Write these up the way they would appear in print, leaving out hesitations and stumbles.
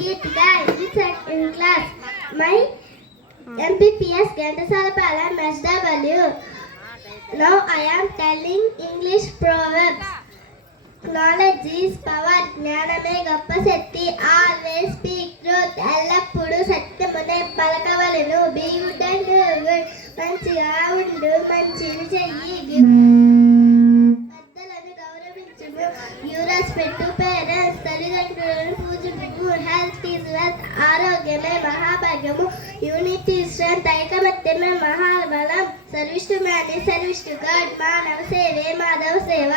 Geetika in class. My MPPS Gantasalapala MSW. Now I am telling English proverbs. Knowledge is power. జ్ఞానమే గొప్ప శక్తి. Always speak truth. ఎల్లప్పుడూ సత్యమునే పలకవలెను. Be good and do good. మంచిగా ఉండు, మంచిని చెయ్యి. పెద్దలను గౌరవించుము. You respect parents. తల్లిదండ్రులను పూజించుము. Health is wealth. ఆరోగ్యమే మహాభాగ్యము. Unity is strength. ఐకమత్యమే మహాబలం. Service to man is service to God. మానవ సేవే మాధవ సేవ.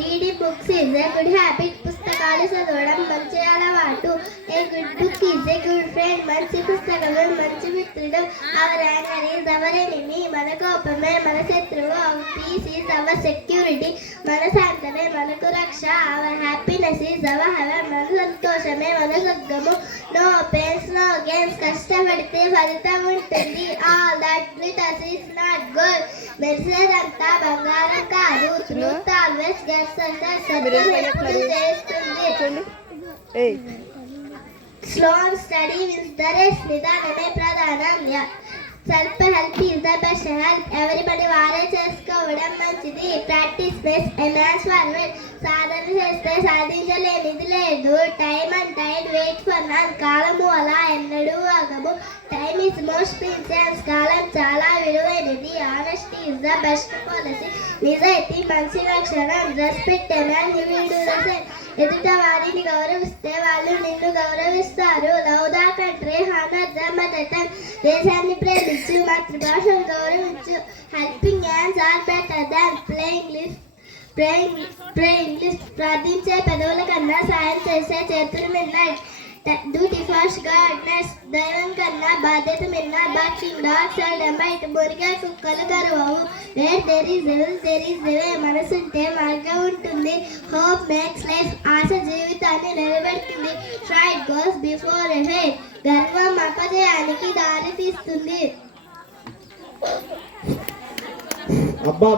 Reading books is a good habit. పుస్తకాలు చదవడం మంచి అలవాటు. A good book is a good friend. మంచి పుస్తకము మంచి మిత్రుడు. Our anger is our enemy. మన కోపమే మన శత్రువు. Our peace is our security. మన శాంతమే మనకు రక్ష. Our happiness is our heaven. మన సంతోషమే మన స్వర్గము. No pains, no gains. కష్టపడితే ఫలితం ఉంటుంది. All that glitters is not gold. మెరిసేదంతా బంగారం కాదు. Truth always gets under. సత్యం ఎప్పుడు చేస్తుంది. Slow and steady wins the race. నిదానమే ప్రధానం. Self help is the best help. Everybody వారే చేసుకోవడం మంచిది. Practice makes a man forward. సాధన చేస్తే సాధించలేనిది లేదు. Time and tide wait for none. కాలము అలా ఎన్నడూ ఆగము. Time is most precious. కాలం చాలా విలువైనది. Honesty is the best policy. నిజాయితీ మంచి లక్షణం. Respect a man, he will do the same. ఎదుట వారిని గౌరవిస్తే వాళ్ళు నిన్ను గౌరవిస్తారు. Love the country, honor the mother tongue. దేశాన్ని ప్రేమించు, మాతృభాషను గౌరవించు. Helping hands are better than playing lips. ప్రార్థించే పెదవుల కన్నా సాయం చేసే చేతులు మిన్న. Duty first, godness. దైవం కన్నా బాధ్యత మిన్న. Barking dogs seldom bite. మురిగే కుక్కలు కరవవు. Where there is a will, there is a way. మనసుంటే మార్గం ఉంటుంది. Hope makes life. ఆశ జీవితాన్ని నిలబెడుతుంది. Pride goes before a head. గర్వం అపజయానికి దారి తీస్తుంది. అబ్బా